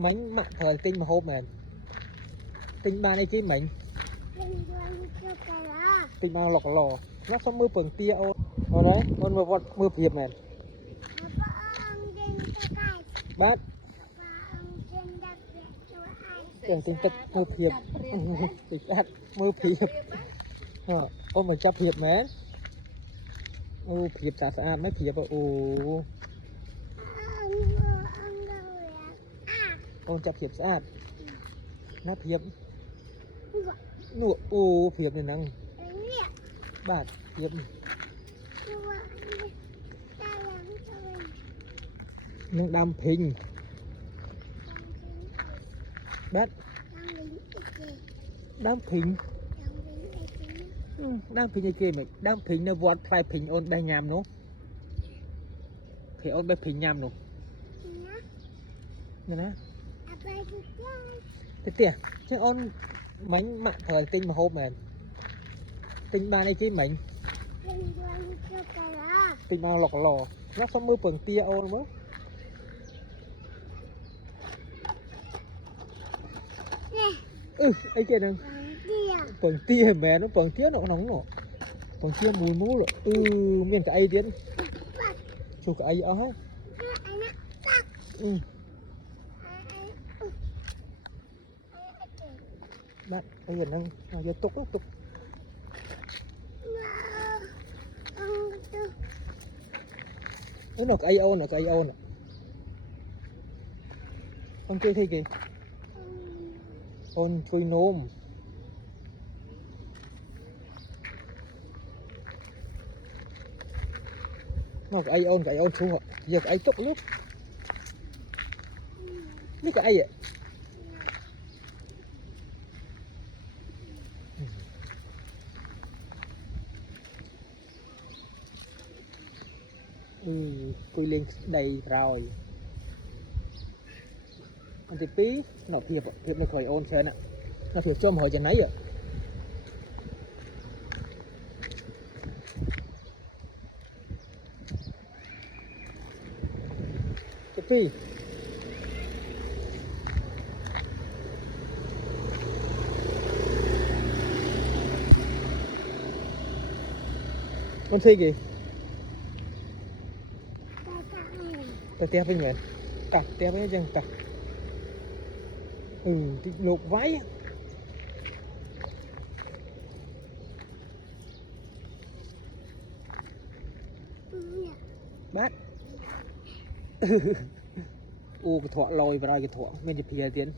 Mánh mặn thời tinh mà hộp này. Tinh ba này cái mảnh. Tinh ba lọc lò. Nó xong mưa phường tia ô. Ở đấy, con mưa vọt mưa phiệp này. Bát. Tưởng tinh tật mưa phiệp. Tinh tật mưa phiệp. Con mà chấp phiệp mẹ. Ô phiệp xả xả mấy phiệp à. Ồ. Con chấp phiệp xả. Nó phiệp. Nụ ô phiệp này năng. Bát phiệp. Nâng đam phình. Bát. Đam phình. Đam phình như kia mày. Đam phình nó vọt phải phình ôn bay nhằm nó. Thì ôn bay phình nhằm nó. Nè nè. Thế tìa. Chứ ôn mánh mặn thời tinh mà hộp này. Tinh ba này cái mảnh. Tinh ba lọc lò. Nó xong mưa phường tia ôn mới. Ấy kia nè. Phường tia mẹ nó phường tia nó nóng nọ. Phường tia mùi mũ rồi. Miền cái ấy tiến. Chú cái ấy ở hết. Bạn, bây giờ năng giờ tục lắm tục. Nó cái ôn nè, cái ôn nè. Con kia thấy kì. Con chui nôm. Nó cái ôn xuống rồi. Giờ cái tục lúc. Biết cái vậy. Cùi lên đầy rồi. Anh thì tí nó thiệp này khỏi ôn xe nè. Nó thiệp cho hỏi chân nấy rồi. Cái tí con thi kì. Ta teo với người. Cặp teo với dân cặp. Thì lột váy. Bát. Cái thọ lôi vào đây cái thọ. Mình đi phía tiến.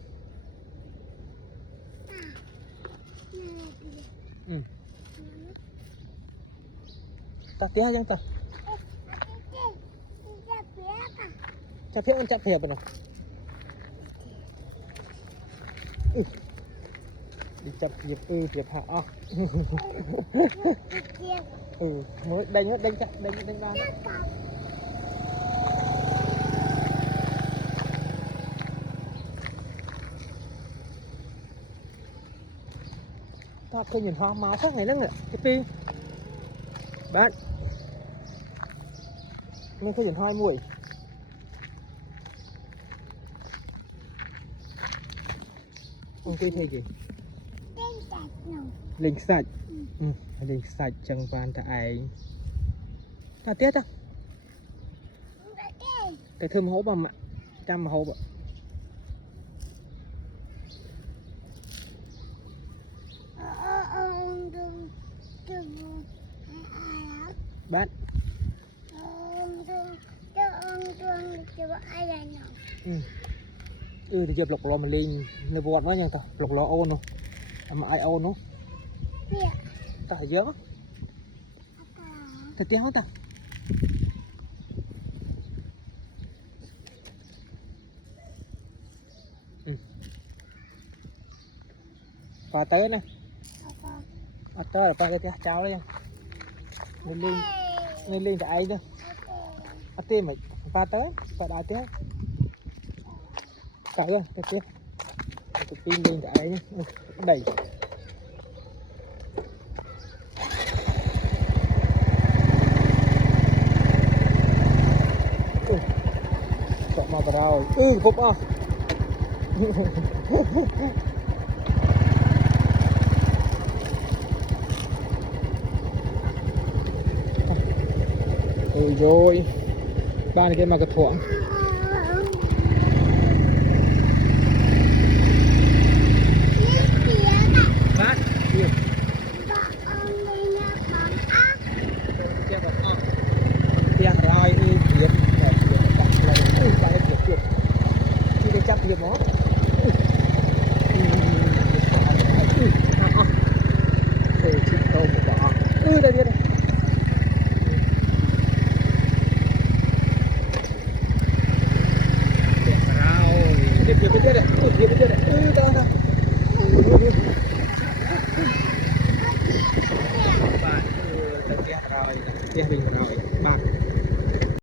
Ta teo dân ta. Chặt phép ăn chặt phép nào. Đi chặt phép phép hạ. Mới đánh hết đánh chặt đánh ba. Ta không nhìn hoa máu sắc này lắm nè. Cái pi. Bạn. Mình không nhìn hoa mùi. Con kia thấy kì. Linh sạch. Linh sạch chẳng bàn ta ai. Ta tiết á. Cái thơm hố bà mặn. Chăm mà hố bà. Bạn. Thì chụp lọc lò mà lên nó vọt quá nha ta. Lọc lò ôn không? Mà ai ôn không? Ta phải dỡ. Thật tiếng không ta? Và tới nè. Và tới là cái tiếng cháu đấy nha. Nên lên cái ấy nữa. Ở tiên mày và tới và đá tiếng. Cả luôn cái tiếng. Cái pin lên cái ấy nhá. Đẩy. Chọn mà vào rồi. Cụp à. Ôi rồi ba này cái mà cái thoảng